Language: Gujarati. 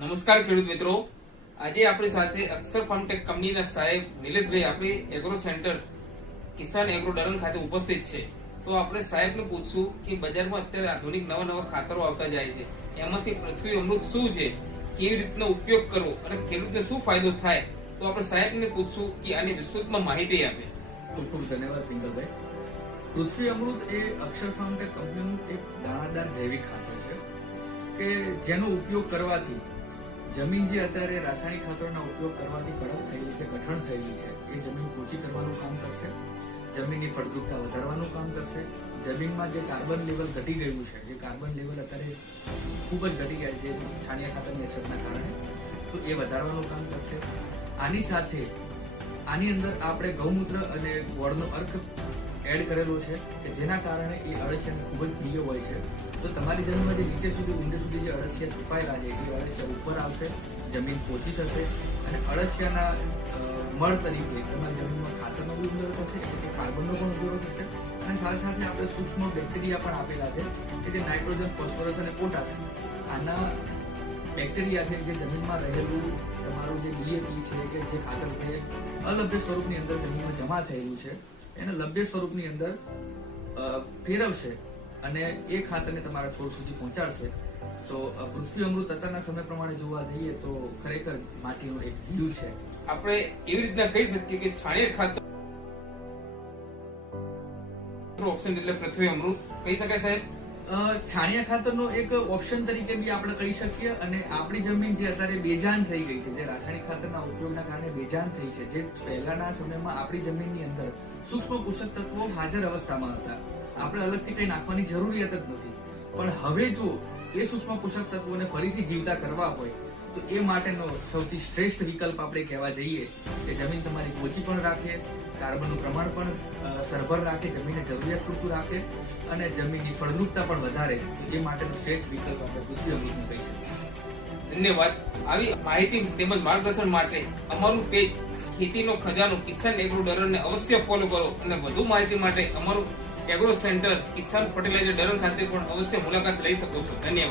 નમસ્કાર ખેડૂત મિત્રો, આજે આપણી સાથે અક્ષર ફાર્મટેક કંપનીના સાહેબ નિલેશભાઈ આપણી એગ્રો સેન્ટર કિસાન એગ્રો ડરંગ ખાતે ઉપસ્થિત છે. તો આપણે સાહેબને પૂછશું કે બજારમાં અત્યારે આધુનિક નવા ખાતરો આવતા જાય છે, એમાંથી પૃથ્વી અમૃત શું છે, કેવી રીતનો ઉપયોગ કરવો અને ખેડૂતને શું ફાયદો થાય. તો આપણે સાહેબને પૂછશું કે આની વિસ્તૃતમાં માહિતી આપે. ખૂબ ખૂબ ધન્યવાદ પિંગલભાઈ. પૃથ્વી અમૃત એ અક્ષર ફાર્મટેક કંપનીનું એક દાણાદાર જૈવિક ખાતર છે કે જેનો ઉપયોગ કરવાથી જમીન જે અત્યારે રાસાયણિક ખાતરોના ઉપયોગ કરવાથી કડક થયેલી છે, કઠણ થયેલી છે, એ જમીન પોચી કરવાનું કામ કરશે, જમીનની ફળદ્રુપતા વધારવાનું કામ કરશે. જમીનમાં જે કાર્બન લેવલ ઘટી ગયું છે, જે કાર્બન લેવલ અત્યારે ખૂબ જ ઘટી ગયા છે છાણિયા ખાતરની અસરના કારણે, તો એ વધારવાનું કામ કરશે. આની સાથે આની અંદર આપણે ગૌમૂત્ર અને ગોળનો અર્ક એડ કરેલો છે કે જેના કારણે એ અળસિયાને ખૂબ જ પ્રિય હોય છે. તો તમારી જમીનમાં જે નીચે સુધી ઊંડે સુધી જે અળસિયા છુપાયેલા છે એ અળસિયા ઉપર આવશે, જમીન પોચી થશે અને અળસિયાના મળ તરીકે તમારી જમીનમાં ખાતરનો બી ઉમેરો થશે, એટલે કે કાર્બનનો પણ ઉમેરો થશે અને સાથે સાથે આપણે સૂક્ષ્મ બેક્ટેરિયા પણ આપેલા છે કે જે નાઇટ્રોજન, ફોસ્ફરસ અને પોટાશ આના બેક્ટેરિયા છે જે જમીનમાં રહેલું તમારું જે ડીએપી છે કે જે ખાતર છે અલભ્ય સ્વરૂપની અંદર જમીનમાં જમા થયેલું છે એને લભ્ય સ્વરૂપની અંદર ફેરવશે અને એ ખાતરને તમારા છોડ સુધી પહોંચાડશે. તો પૃથ્વી અમૃત અત્યારના સમય પ્રમાણે જોવા જઈએ તો ખરેખર માટીનો એક જીવ છે. આપણે એવી રીતના કહી શકીએ કે છાણિયા ખાતર ઓપ્શન એટલે પૃથ્વી અમૃત કહી શકાય સાહેબ. છાણિયા ખાતરનો એક ઓપ્શન તરીકે બી આપણે કહી શકીએ અને આપણી જમીન જે અત્યારે બેજાન થઈ ગઈ છે, જે રાસાયણિક ખાતરના ઉપયોગના કારણે બેજાન થઈ છે, જે પહેલાના સમયમાં આપણી જમીનની અંદર સૂક્ષ્મ પોષક તત્વો હાજર અવસ્થામાં હતા, આપણે અલગથી કઈ નાખવાની જરૂરિયાત જ નથી. પણ હવે જો એ સૂક્ષ્મ પોષક તત્વોને ફરીથી જીવતા કરવા હોય તો એ માટેનો સૌથી શ્રેષ્ઠ વિકલ્પ આપણે કહેવા જઈએ કે જમીન તમારી પોચી પણ રાખે, કાર્બનનું પ્રમાણ પણ સરભર રાખે, જમીનને જરૂરિયાત પૂરતું રાખે અને જમીનની ફળદ્રુપતા પણ વધારે, તો એ માટેનો શ્રેષ્ઠ વિકલ્પ આપણે પૃથ્વી અમૃતને કહી શકીએ. ધન્યવાદ. આવી માહિતી તેમજ માર્ગદર્શન માટે અમારું પેજ ખેતીનો ખજાનો કિસાન એગ્રો ડરંગને અવશ્ય ફોલો કરો અને વધુ માહિતી માટે અમારું એગ્રો સેન્ટર કિસાન ફર્ટિલાઇઝર ડરંગ ખાતે પણ અવશ્ય મુલાકાત લઈ શકો છો. ધન્યવાદ.